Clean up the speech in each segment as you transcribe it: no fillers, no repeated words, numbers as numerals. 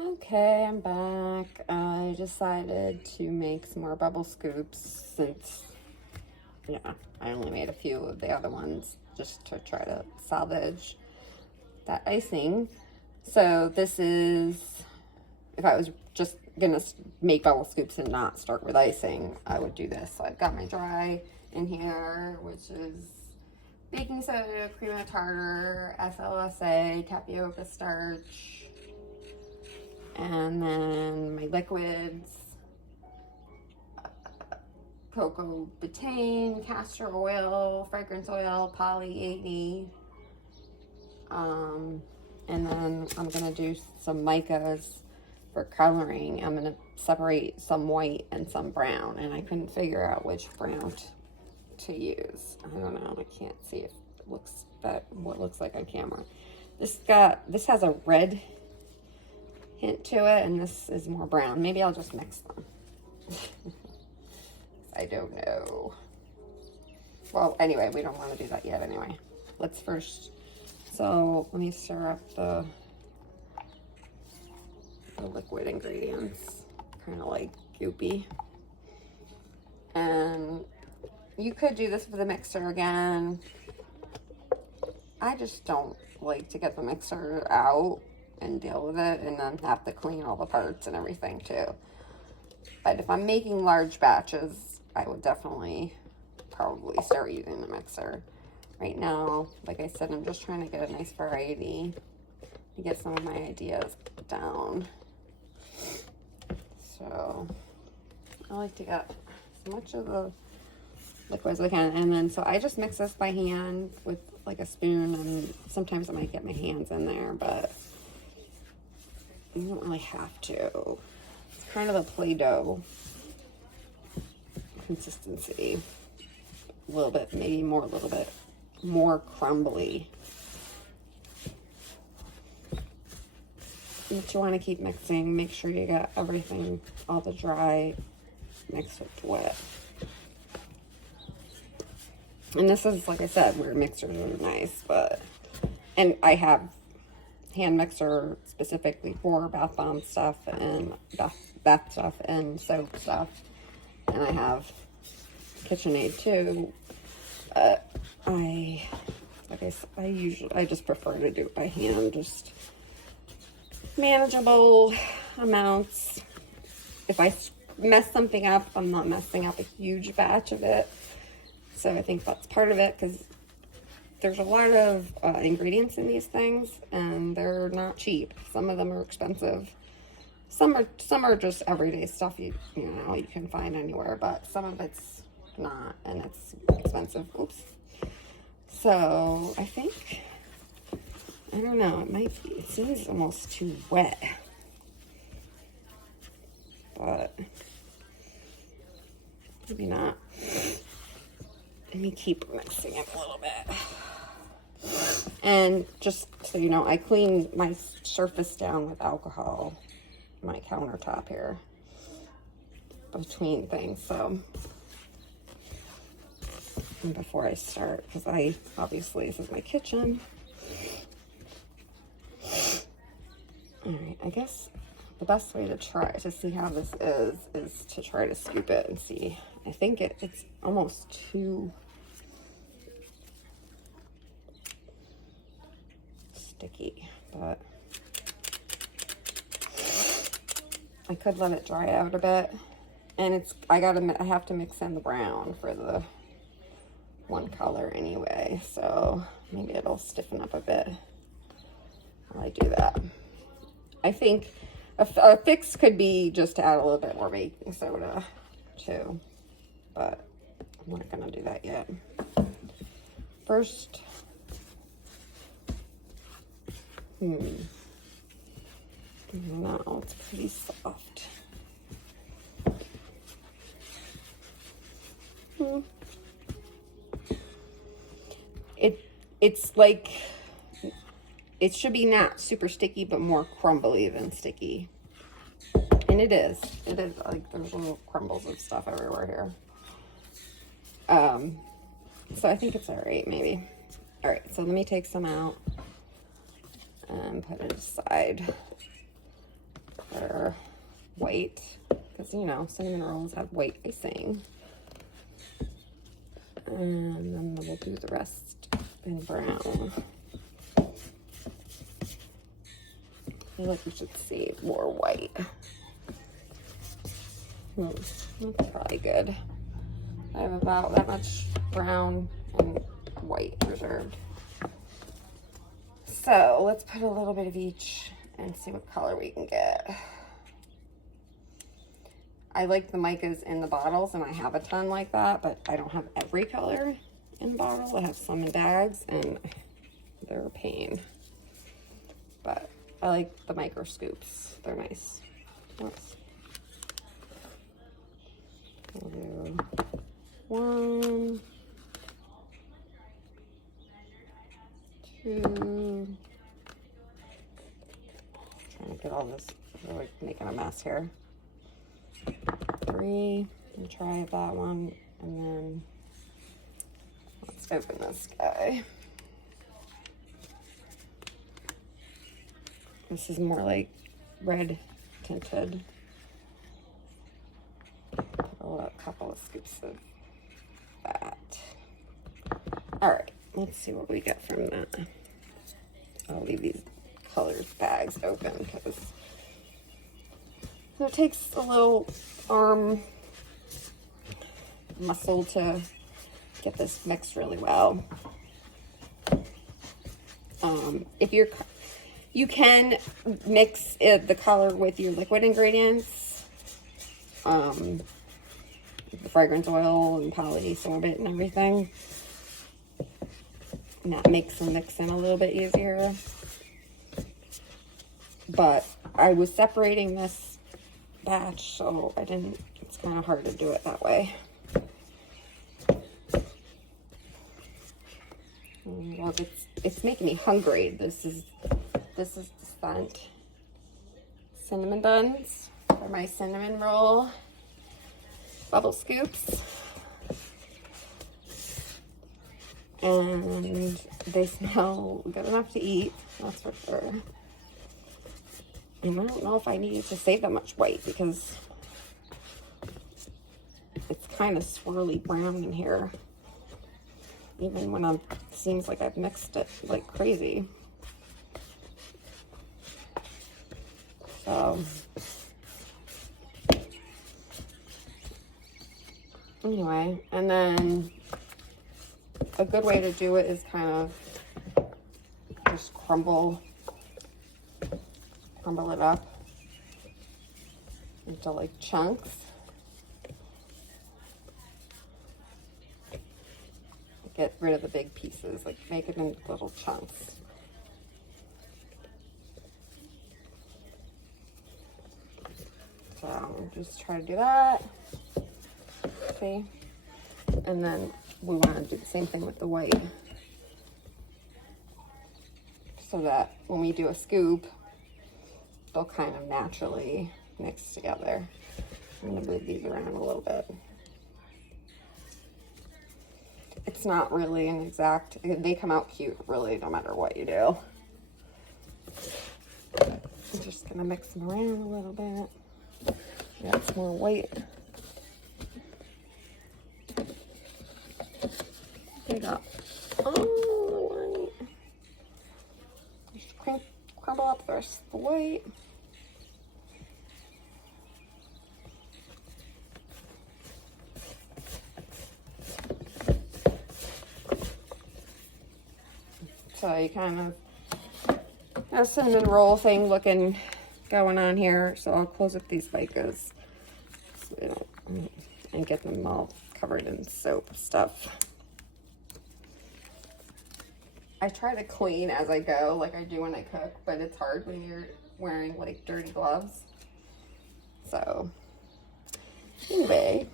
Okay, I'm back. I decided to make some more bubble scoops since, yeah, I only made a few of the other ones just to try to salvage that icing. So this is, if I was just gonna make bubble scoops and not start with icing, I would do this. So I've got my dry in here, which is baking soda, cream of tartar, SLSA, tapioca starch, and then my liquids, cocoa betaine, castor oil, fragrance oil, poly 80. And then I'm gonna do some micas for coloring. I'm gonna separate some white and some brown, and I couldn't figure out which brown to use. I don't know. I can't see if it looks what it looks like on camera. This has a red hint to it, and this is more brown. Maybe I'll just mix them. I don't know. Well, anyway, we don't want to do that yet anyway. Let's first, so let me stir up the liquid ingredients, kind of like goopy. And you could do this with a mixer again. I just don't like to get the mixer out and deal with it and then have to clean all the parts and everything too. But if I'm making large batches, I would definitely probably start using the mixer. Right now, like I said, I'm just trying to get a nice variety to get some of my ideas down. So I like to get as much of the liquid as I can, and then so I just mix this by hand with like a spoon, and sometimes I might get my hands in there, but you don't really have to. It's kind of a Play-Doh consistency, a little bit, maybe more, a little bit more crumbly. But you want to keep mixing. Make sure you got everything, all the dry mixed with wet. And this is, like I said, where mixers are nice, but, and I have hand mixer specifically for bath bomb stuff and bath stuff and soap stuff. And I have KitchenAid too. I just prefer to do it by hand, just manageable amounts. If I mess something up, I'm not messing up a huge batch of it. So I think that's part of it, because there's a lot of ingredients in these things, and they're not cheap. Some of them are expensive. Some are just everyday stuff you know you can find anywhere, but some of it's not, and it's expensive. Oops. So I think, I don't know, it might be, it seems almost too wet, but maybe not. Let me keep mixing it a little bit. And just so you know, I clean my surface down with alcohol, my countertop here, between things, so before I start, because obviously this is my kitchen. All right, I guess the best way to try to see how this is to try to scoop it and see. I think it's almost too sticky, but I could let it dry out a bit. And I have to mix in the brown for the one color anyway, so maybe it'll stiffen up a bit while I do that. I think a fix could be just to add a little bit more baking soda too, but I'm not gonna do that yet. First, no, it's pretty soft. It's like, it should be not super sticky, but more crumbly than sticky. And it is like, there's little crumbles of stuff everywhere here. So I think it's all right, maybe. All right, so let me take some out and put it aside. our white, because you know, cinnamon rolls have white icing. And then we'll do the rest in brown. I feel like we should save more white. That's probably good. I have about that much brown and white reserved. So let's put a little bit of each and see what color we can get. I like the micas in the bottles, and I have a ton like that, but I don't have every color in the bottle. I have some in bags, and they're a pain. But I like the micro scoops. They're nice. Oops. We'll do 1, 2. Trying to get all this, really making a mess here. 3, and try that one, and then let's open this guy. This is more like red tinted. Put a couple of scoops of that. All right, let's see what we get from that. I'll leave these colors bags open because it takes a little arm muscle to get this mixed really well. If you can mix the color with your liquid ingredients, the fragrance oil and polysorbate and everything, and that makes the mixing a little bit easier. But I was separating this batch, so I didn't, it's kind of hard to do it that way. Well, it's making me hungry. This is the scent. Cinnamon buns for my cinnamon roll bubble scoops. And they smell good enough to eat, that's for sure. And I don't know if I needed to save that much white because it's kind of swirly brown in here. Even when it seems like I've mixed it like crazy. So, anyway, and then a good way to do it is kind of just crumble it up into like chunks. Get rid of the big pieces, like make it into little chunks. So just try to do that. See? And then we want to do the same thing with the white. So that when we do a scoop, they'll kind of naturally mix together. I'm going to move these around a little bit. It's not really an exact, they come out cute really no matter what you do. I'm just going to mix them around a little bit. Got some more white. They got all the white. Just crumble up the rest of the white. So you kind of have a cinnamon roll thing going on here. So I'll close up these micas so they don't, and get them all covered in soap stuff. I try to clean as I go, like I do when I cook, but it's hard when you're wearing like dirty gloves. So anyway,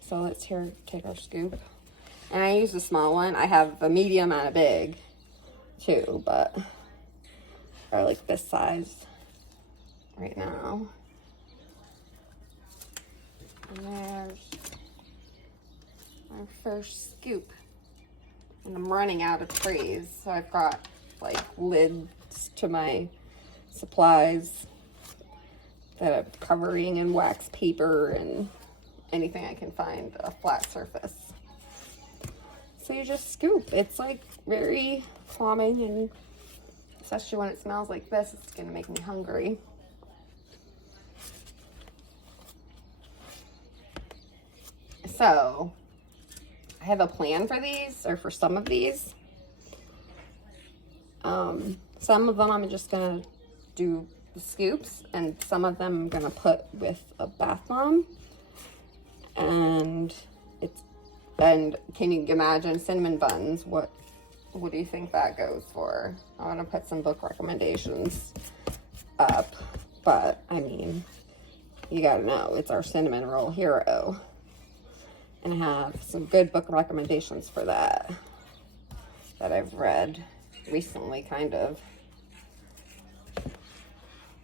so let's take our scoop. And I use a small one. I have a medium and a big too, but I like this size right now. And there's our first scoop. And I'm running out of trays, so I've got like lids to my supplies that I'm covering in wax paper and anything I can find, a flat surface. So you just scoop. It's like very calming, and especially when it smells like this, it's gonna make me hungry. So I have a plan for these, or for some of these. Some of them I'm just gonna do the scoops, and some of them I'm gonna put with a bath bomb. And can you imagine cinnamon buns? What do you think that goes for? I want to put some book recommendations up, but I mean, you gotta know, it's our cinnamon roll hero. And I have some good book recommendations for that I've read recently, kind of.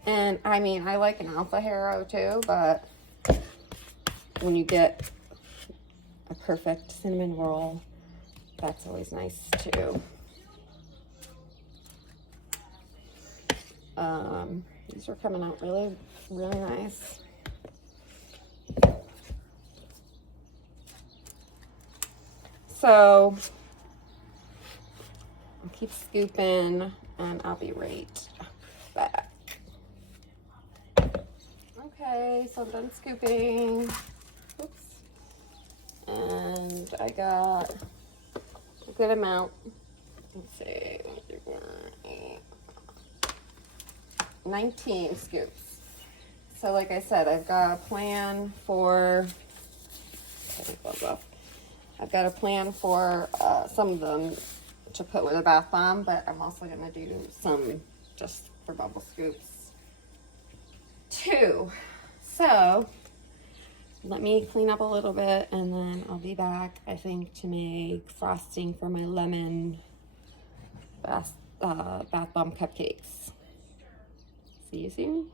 And I mean, I like an alpha hero too, but when you get a perfect cinnamon roll, that's always nice too. These are coming out really, really nice. So I'll keep scooping and I'll be right back. Okay, so I'm done scooping. Oops. And I got a good amount. Let's see, 19 scoops. So like I said, I've got a plan for, I've got a plan for some of them to put with a bath bomb, but I'm also gonna do some just for bubble scoops too. So let me clean up a little bit, and then I'll be back, I think, to make frosting for my lemon bath bomb cupcakes. See you soon.